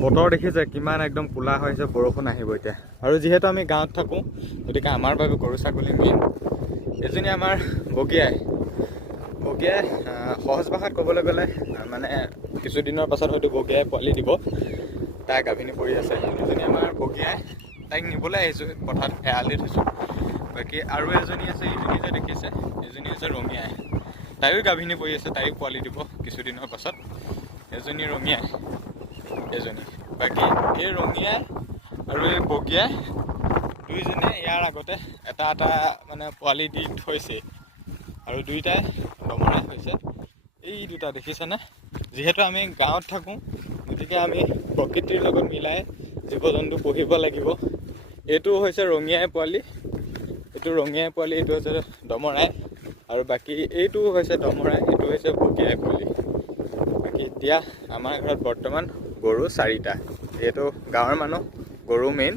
বতৰ দেখিছে কিমান একদম কোলা হৈছে, বৰষুণ আহিব এতিয়া। আৰু যিহেতু আমি গাঁৱত থাকোঁ, গতিকে আমাৰ বাবে গৰু ছাগলী মেইন। এজনী আমাৰ বগীয়াই সহজ ভাষাত ক'বলৈ গ'লে মানে কিছুদিনৰ পাছত হয়তো বগীয়াই পোৱালি দিব। তাই গাভিনী পৰি আছে। এজনী আমাৰ বগীয়াই, তাইক নিবলৈ আহিছোঁ, পথাৰত এৰাল দি থৈছোঁ। বাকী আৰু এজনী আছে, ইজনী যে দেখিছে, এজনী হৈছে ৰঙিয়াই। তাইও গাভিনী পৰি আছে, তাইও পোৱালি দিব কিছুদিনৰ পাছত। এজনী ৰঙিয়াই, এজনী। বাকী এই ৰঙিয়াই আৰু এই বগীয়াই দুইজনে ইয়াৰ আগতে এটা মানে পোৱালি দি থৈছে, আৰু দুইটাই দমৰাই হৈছে। এই দুটা দেখিছেনে? যিহেতু আমি গাঁৱত থাকোঁ, গতিকে আমি প্ৰকৃতিৰ লগত মিলাই জীৱ জন্তু পুহিব লাগিব। এইটো হৈছে ৰঙিয়াই পোৱালি, এইটো হৈছে দমৰাই, আৰু বাকী এইটো হৈছে দমৰাই, এইটো হৈছে বগীয়াই পোৱালি। বাকী এতিয়া আমাৰ ঘৰত বৰ্তমান গৰু 4টা। যিহেতু গাঁৱৰ মানুহ, গৰু মেইন।